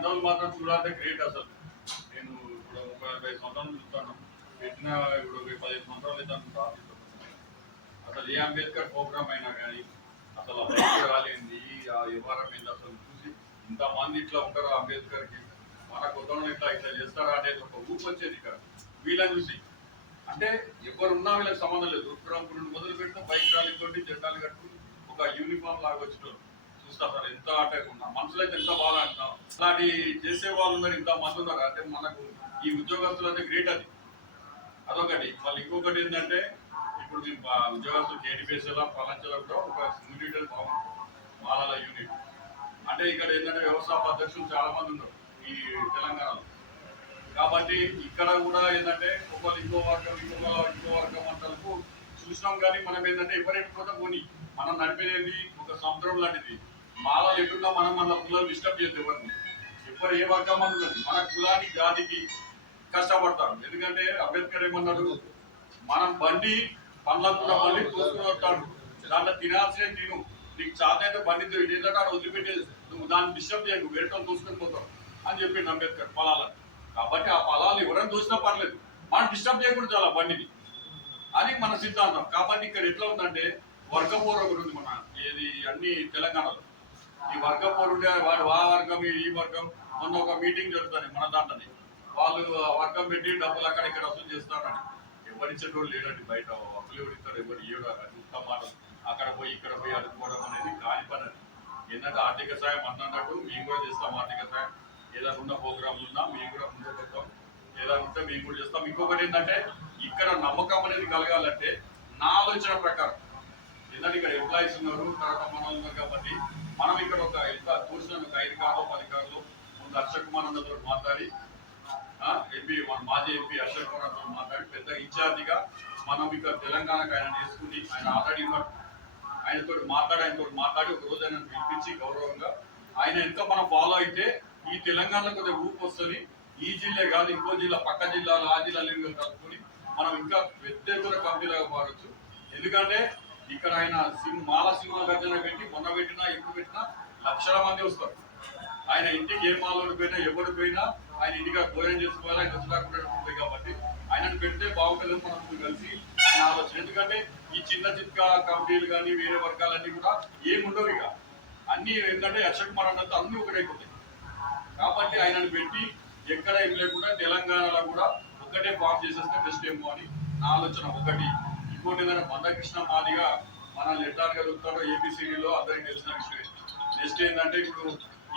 కండలు మాత్రం చూడాలంటే గ్రేట్ అసలు. నేను ఇప్పుడు 30-40 సంవత్సరాలు చూస్తాను. పెట్టిన ఇప్పుడు 15 సంవత్సరాలు అయితే ఆఫీస్ అసలు ఏ అంబేద్కర్ ప్రోగ్రామ్ అయినా కానీ అసలు రాలేంది ఆ వ్యవహారం ఏంది అసలు చూసి ఇంతమంది ఇట్లా ఉంటారు అంబేద్కర్కి మన కొత్తలో ఇట్లా ఇట్లా చేస్తారా అనేది ఒక ఊపు వచ్చేది ఇక్కడ వీళ్ళని చూసి. అంటే ఎవరున్నా వీళ్ళకి సంబంధం లేదు. రుద్రాంపురుడు మొదలు పెడితే బైక్ ర్యాలీతోటి జెండాలు కట్టుకుని ఒక యూనిఫామ్ లాగా వచ్చిన చూస్తా సార్. ఎంత అంటే మనుషులు అయితే ఎంత బాగా అంటున్నాం. అలాంటి చేసే వాళ్ళు ఉన్నారు, ఇంత మంది ఉన్నారు. అంటే మనకు ఈ ఉద్యోగస్తులు అంటే గ్రేట్ అది. అదొకటి. మళ్ళీ ఇంకొకటి ఏంటంటే ఇప్పుడు ఉద్యోగస్తులు కేటీపీఎస్ఎల్ పలంచలో కూడా ఒక యూనిట్ బాగుంది, మాలల యూనిట్. అంటే ఇక్కడ ఏంటంటే వ్యవస్థాపక అధ్యక్షులు చాలా మంది ఉన్నారు ఈ తెలంగాణలో. కాబట్టి ఇక్కడ కూడా ఏంటంటే ఒకళ్ళు ఇంకో వర్గం అంతలకు చూసినాం. కానీ మనం ఏంటంటే ఎవరెట్టుకోవడం పోనీ మనం నడిపేది ఒక సముద్రం లాంటిది. మాల ఎటున్నా మనం మన పిల్లలు డిస్టర్బ్ చేయద్దు ఎవరిని. ఎవరు ఏ వర్గం మంది మన కులానికి జాతికి కష్టపడతారు. ఎందుకంటే అంబేద్కర్ ఏమన్నాడు, మనం బండి పండ్లకున్న బండి తోసుకుని వస్తాడు, దాంట్లో తినాల్సిన తిను, నీకు చేత అయితే బండి ఏంటంటే అక్కడ వదిలిపెట్టేది, నువ్వు దాన్ని డిస్టర్బ్ చేయకు, వేరే తోసుకొని పోతావు అని చెప్పిండు అంబేద్కర్ పొలాలను. కాబట్టి ఆ పొలాలు ఎవరైనా చూసినా పర్లేదు, మనం డిస్టర్బ్ చేయకూడదు చాలా బండిని, అది మన సిద్ధాంతం. కాబట్టి ఇక్కడ ఎట్లా ఉందంటే వర్గపోరు ఒకటి ఉంది మన ఏది అన్ని తెలంగాణలో. ఈ వర్గపోరు ఉండే వాడు ఆ వర్గం ఈ వర్గం. మొన్న ఒక మీటింగ్ జరుగుతుంది మన దాంట్లోని, వాళ్ళు వర్గం పెట్టి డబ్బులు అక్కడ ఇక్కడ వసూలు చేస్తారని. ఎవరిచ్చేటోళ్ళు లేడండి బయట. అప్పులు ఎవరిస్తారు, ఎవరు ఇవ్వడం మాటలు అక్కడ పోయి ఇక్కడ పోయి అడుక్కోవడం అనేది కాని పని. ఏంటంటే ఆర్థిక సాయం అన్నట్టు మేము కూడా చేస్తాం ఆర్థిక సాయం. ఏదైనా ఉన్న ప్రోగ్రాంలు ఉన్నా మేము కూడా ముందుకు వస్తాం, ఏదైనా ఉంటే మేము కూడా చేస్తాం. ఇంకొకటి ఏంటంటే ఇక్కడ నమ్మకం అనేది కలగాలంటే నా ఆలోచన ప్రకారం ఏంటంటే ఇక్కడ ఎంప్లాయీస్ ఉన్నారు, తర్వాత మనం ఉన్నారు. కాబట్టి మనం ఇక్కడ ఒక ఎంత చూసిన ఒక 5 కార్లు 10 కార్లు ముందు అశోక్ కుమార్ అన్నతో మాట్లాడి ఎంపీ మన మాజీ ఎంపీ అశోక్ కుమార్ అన్నతో మాట్లాడి పెద్ద ఇన్ఛార్జిగా మనం ఇక్కడ తెలంగాణకు ఆయన వేసుకుని ఆయన ఆల్రెడీ ఆయనతో మాట్లాడి ఒక రోజు ఆయన పిలిపించి గౌరవంగా ఆయన ఎంత మనం ఫాలో అయితే ఈ తెలంగాణలో కొద్దిగా ఊపు వస్తుంది. ఈ జిల్లా కాదు ఇంకో జిల్లా, పక్క జిల్లాలు ఆ జిల్లాలు కలుపుకొని మనం ఇంకా పెద్ద ఎత్తున కంపెనీలాగా మారచ్చు. ఎందుకంటే ఇక్కడ ఆయన మాల సింహ గర్జన పెట్టి మొన్న పెట్టినా ఎప్పుడు పెట్టినా లక్షల మంది వస్తారు. ఆయన ఇంటికి ఏ మాలోడు పోయినా ఎవరు పోయినా ఆయన ఇంటికి భోజనం చేసుకోవాలి, ఆయన వచ్చి ఉంటుంది. కాబట్టి ఆయనను పెడితే బాగుంటుంది మనం కలిసి ఆలోచన. ఎందుకంటే ఈ చిన్న చిన్న కంపెనీలు కానీ వేరే వర్గాలన్నీ కూడా ఏముండవు. ఇక అన్ని ఏంటంటే అశోక్ కుమార్ అన్నంత అన్ని ఒకటైపోతాయి. కాబట్టి ఆయనను పెట్టి ఎక్కడ ఏం లేకుండా తెలంగాణలో కూడా ఒక్కటే ఫామ్ చేసేస్తే బెస్ట్ ఏమో అని నా ఆలోచన ఒకటి. ఇంకోటి ఏంటంటే మందకృష్ణ మాదిగా మనల్ని ఎట్లా కలుగుతారో ఏపీసీడీలో అందరికి తెలిసిన విషయం. నెక్స్ట్ ఏంటంటే ఇప్పుడు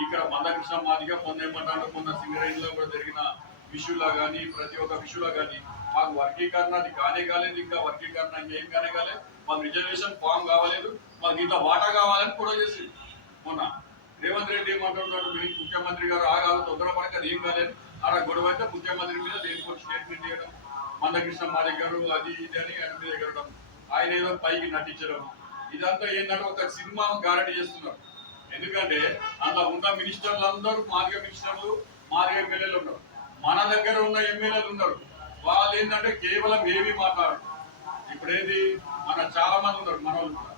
ఇక్కడ మందకృష్ణ మాదిగా మొన్న ఏమంటారో మొన్న సింగరేణిలో కూడా జరిగిన విషయంలో కానీ ప్రతి ఒక్క విషయంలో కానీ మాకు వర్గీకరణ అది కానే కాలేదు, ఇంకా వర్గీకరణ ఇంకేం కానే కాలేదు, మాకు రిజర్వేషన్ ఫామ్ కావాలేదు, మాకు ఇంత వాటా కావాలని కూడా చేసింది. మొన్న రేవంత్ రెడ్డి ఏమంటున్నాడు, ముఖ్యమంత్రి గారు ఆగాలి తొందరపడక అది ఏం కాలేదు, ఆడ గొడవ అయితే ముఖ్యమంత్రి మీద దేనికో స్టేట్మెంట్ చేయడం, మందకృష్ణ మాదిగ గారు అది ఇది అని ఆయన మీద ఎగరడం, ఆయన ఏదో పైకి నటించడం, ఇదంతా ఏంటంటే ఒక సినిమా గ్యారంటీ చేస్తున్నారు. ఎందుకంటే అందులో ఉన్న మినిస్టర్లు అందరూ మాదిగ మినిస్టర్లు, మాదిగ ఎమ్మెల్యేలు ఉన్నారు. మన దగ్గర ఉన్న ఎమ్మెల్యేలు ఉన్నారు, వాళ్ళు ఏంటంటే కేవలం ఏమి మాట్లాడరు. ఇప్పుడేది మన చాలా మంది ఉన్నారు మన వాళ్ళు కూడా.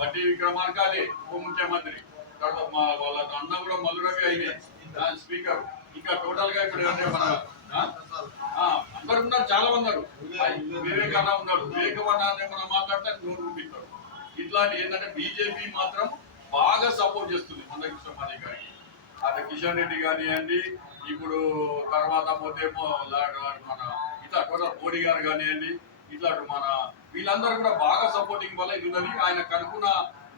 బట్టి విక్రమార్క అదే ఉప ముఖ్యమంత్రి, తర్వాత వాళ్ళ అన్న కూడా మల్లురవి అయినాయి స్పీకర్. ఇంకా టోటల్ గా ఇప్పుడు మన అందరు ఉన్నారు, చాలా మంది ఉన్నారు. వివేకానంద ఉన్నాడు, వివేకానంద మనం మాట్లాడితే నోరు చూపిస్తారు. ఇట్లాంటి ఏంటంటే బీజేపీ మాత్రం బాగా సపోర్ట్ చేస్తుంది మందకృష్ణ మాదిగ గారికి. అదే కిషన్ రెడ్డి కానివ్వండి, ఇప్పుడు తర్వాత పోతే మన ఇట్లా టోటల్ మోడీ గారు కానివ్వండి, ఇట్లా మన వీళ్ళందరూ కూడా బాగా సపోర్టింగ్ వల్ల ఇది ఉన్నది. ఆయన కనుక్కున్న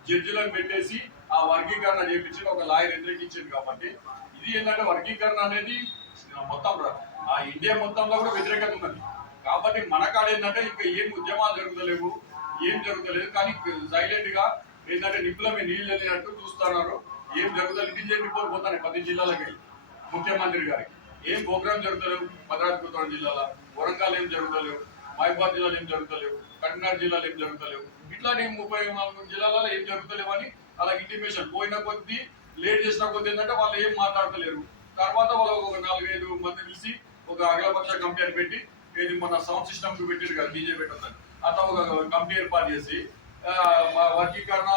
జడ్జిలను పెట్టేసి ఆ వర్గీకరణ చేయించి ఒక లాయర్ వ్యతిరేకించింది. కాబట్టి ఇది ఏంటంటే వర్గీకరణ అనేది మొత్తం ఆ ఇండియా మొత్తంలో కూడా వ్యతిరేకత ఉన్నది. కాబట్టి మన కాడ ఏంటంటే ఇంకా ఏం ఉద్యమాలు జరుగుతలేవు, ఏం జరుగుతలేదు. కానీ సైలెంట్ గా ఏంటంటే నిప్పుల మీద నీళ్ళు వెళ్ళినట్టు చూస్తున్నారు. ఏం జరుగుతుంది, ఇంటెలిజెంట్ రిపోర్ట్ పోతాయి 10 జిల్లాలకి ముఖ్యమంత్రి గారికి. ఏం ప్రోగ్రామ్ జరుగుతలేవు భద్రాద్రి కొత్తగూడెం జిల్లాలో, వరంగల్ ఏం జరుగుతలేవు, మహబూబాద్ జిల్లాలో ఏం జరుగుతలేవు, కరీంనగర్ జిల్లాలో ఏం జరుగుతలేవు, ఇట్లాంటి 34 జిల్లాలలో ఏం జరుగుతలేవు అని అలా ఇంటిమేషన్ పోయిన కొద్దీ లేట్ చేసిన కొద్ది ఏంటంటే వాళ్ళు ఏం మాట్లాడతలేరు. తర్వాత వాళ్ళు ఒక 4-5 మంది పిలిచి ఒక అఖిలపక్ష కమిటీ పెట్టి ఏది మన సౌండ్ సిస్టమ్ పెట్టారు కదా బీజేపీ పెట్టద్దని, అట్లా ఒక కమిటీ ఏర్పాటు చేసి వర్గీకరణ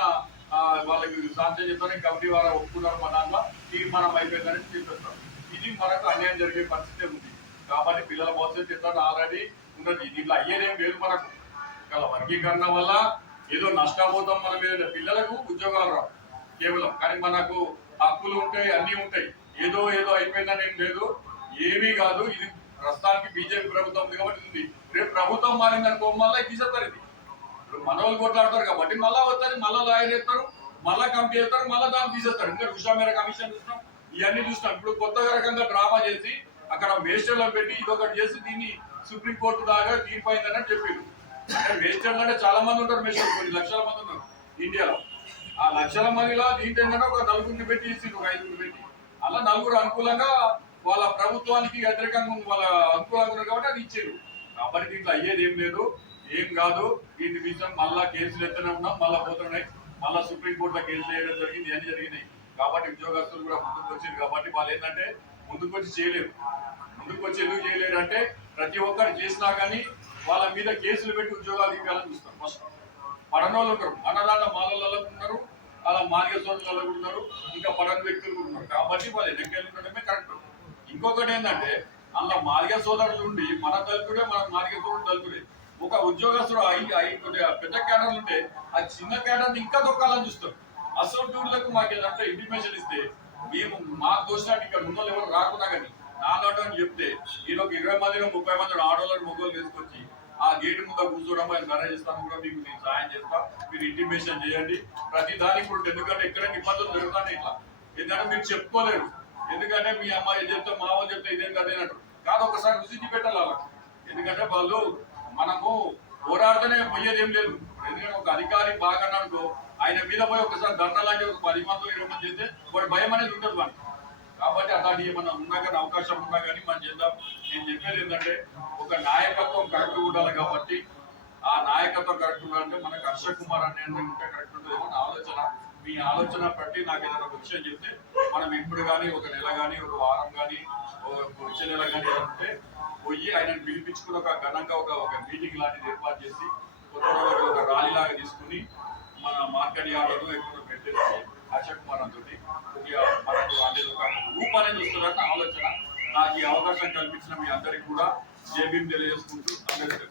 వాళ్ళకి సాంక్షన్ చెప్తారు, కమిటీ వారు ఒప్పుకున్నారు మన దాంట్లో తీర్మానం అయిపోయిందని చెప్పేస్తారు. ఇది మనకు అన్యాయం జరిగే పరిస్థితి ఉంది. కాబట్టి పిల్లల భవిష్యత్తు ఎట్లా ఆల్రెడీ ఉన్నది, దీంట్లో అయ్యేదేం లేదు మనకు. ఇలా వర్గీకరణ వల్ల ఏదో నష్టపోతాం మన మీద, పిల్లలకు ఉద్యోగాలు రావు కేవలం, కానీ మనకు హక్కులు ఉంటాయి, అన్నీ ఉంటాయి. ఏదో ఏదో అయిపోయిందని ఏం లేదు, ఏమీ కాదు. ఇది ప్రస్తుతానికి బీజేపీ ప్రభుత్వం ఉంది కాబట్టి ఉంది. రేపు ప్రభుత్వం మారిందనుకో మళ్ళీ తీసేస్తారు. ఇది ఇప్పుడు మనోళ్ళు కొట్లాడతారు కాబట్టి మళ్ళా వస్తారు, మళ్ళా లాయర్ చేస్తారు, మళ్ళా కమిటీ చేస్తారు, మళ్ళా దాన్ని తీసేస్తారు. ఇంకా ఉషా మేర కమిషన్ చూసినాం, ఇవన్నీ చూసినాం. ఇప్పుడు కొత్తగా రకంగా డ్రామా చేసి అక్కడ మేస్టర్లను పెట్టి ఇదొకటి చేసి దీన్ని సుప్రీంకోర్టు దాకా తీర్పు అయిందని చెప్పారు. అంటే మేస్టర్లు అంటే చాలా మంది ఉంటారు, మేస్టర్లు కొన్ని లక్షల మంది ఉన్నారు ఇండియాలో. ఆ లక్షల మందిలో దీంట్లో ఏంటంటే ఒక నలుగురిని పెట్టి ఒక 5 పెట్టి అలా నలుగురు అనుకూలంగా వాళ్ళ ప్రభుత్వానికి వ్యతిరేకంగా వాళ్ళ అనుకూలంగా ఉన్నారు కాబట్టి అది ఇచ్చారు. కాబట్టి దీంట్లో అయ్యేది ఏం లేదు, ఏం కాదు. దీని విషయం మళ్ళా కేసులు ఎత్తనే ఉన్నాం, మళ్ళా పోతున్నాయి, మళ్ళా సుప్రీంకోర్టులో కేసులు వేయడం జరిగింది, అన్ని జరిగినాయి. కాబట్టి ఉద్యోగస్తులు కూడా ముందుకు వచ్చింది కాబట్టి వాళ్ళు ఏంటంటే ముందుకు వచ్చి చేయలేరు. ముందుకు వచ్చి ఎందుకు చేయలేరు అంటే ప్రతి ఒక్కరు చేసినా కానీ వాళ్ళ మీద కేసులు పెట్టి ఉద్యోగాలు ఇవ్వాలని చూస్తారు. ఫస్ట్ పడనోళ్ళు ఉంటారు, అన్నదాన మాలలలో ఉన్నారు, అలా మార్గ సోదరులలో ఉన్నారు, ఇంకా పడని వ్యక్తులు ఉన్నారు. కాబట్టి వాళ్ళు ఎన్నికలు ఉండడమే కరెక్ట్. ఇంకొకటి ఏంటంటే అలా మార్గ సోదరులు ఉండి మన దళితుడే, మన మార్గ సోదరుడు దళితుడే. ఒక ఉద్యోగస్తుడు పెద్ద క్యాడర్లు ఉంటే ఆ చిన్న క్యాడర్ని ఇంకా దొక్కాలని చూస్తారు. అసోసియేట్లకు మాకు ఏదంటే ఇంటిమేషన్ ఇస్తే మేము మాకు దోషినట్టు ఇక్కడ ఉన్న ఎవరు రాకుండా కానీ నాన్నట్టు అని చెప్తే నేను ఒక 20 మంది 30 మంది ఆడోళ్ళని మొగ్గలు తీసుకొచ్చి ఆ గేటు ముందు కూర్చోవడం అది మేనేజ్ చేస్తాను కూడా మీకు నేను సాయం చేస్తా, మీరు ఇంటిమేషన్ చేయండి. ప్రతి దానికి ఇప్పుడు ఎందుకంటే ఎక్కడైనా ఇబ్బందులు జరుగుతాయి ఇట్లా ఎందుకంటే మీరు చెప్పుకోలేరు. ఎందుకంటే మీ అమ్మాయి చెప్తే మా వాళ్ళు చెప్తే ఇదేం కదేనట్టు కాదు, ఒకసారి రుచి పెట్టాలి వాళ్ళకి. ఎందుకంటే వాళ్ళు మనము పోరాడితేనే పోయేది ఏం లేదు. ఎందుకంటే ఒక అధికారి బాగా అన్నాడుకో ఆయన మీద పోయి ఒకసారి ధర్నా లాంటి ఒక 10 మంది 20 మంది చేస్తే వాడి భయం అనేది ఉంటుంది మనకి. కాబట్టి అలాంటి ఏమన్నా ఉన్నా కానీ అవకాశం ఉన్నా కానీ మనం చేద్దాం. నేను చెప్పేది ఏంటంటే ఒక నాయకత్వం కరెక్ట్ ఉండాలి. కాబట్టి ఆ నాయకత్వం కరెక్ట్ ఉండాలంటే మనకు హర్ష కుమార్ అనే ఉంటే కరెక్ట్ ఉంటుంది నా ఆలోచన. మీ ఆలోచన బట్టి నాకు ఏదైనా ఒక విషయం చెప్తే మనం ఇప్పుడు కానీ ఒక నెల కానీ ఒక వారం కానీ వచ్చే నెల కానీ అంటే పోయి ఆయనను పిలిపించుకుని ఒక ఘనంగా ఒక మీటింగ్ లాంటిది ఏర్పాటు చేసి ఒక ర్యాలీ లాగా తీసుకుని మన మార్కెట్ యార్డులో ఎక్కువ పెట్టేసి హర్ష కుమార్ తోటి మనకు అనేది ఒక రూప్ అనేది వస్తుందన్న ఆలోచన. నాకు ఈ అవకాశం కల్పించిన మీ అందరికి కూడా జై భీమ్ తెలియజేసుకుంటూ అందరికీ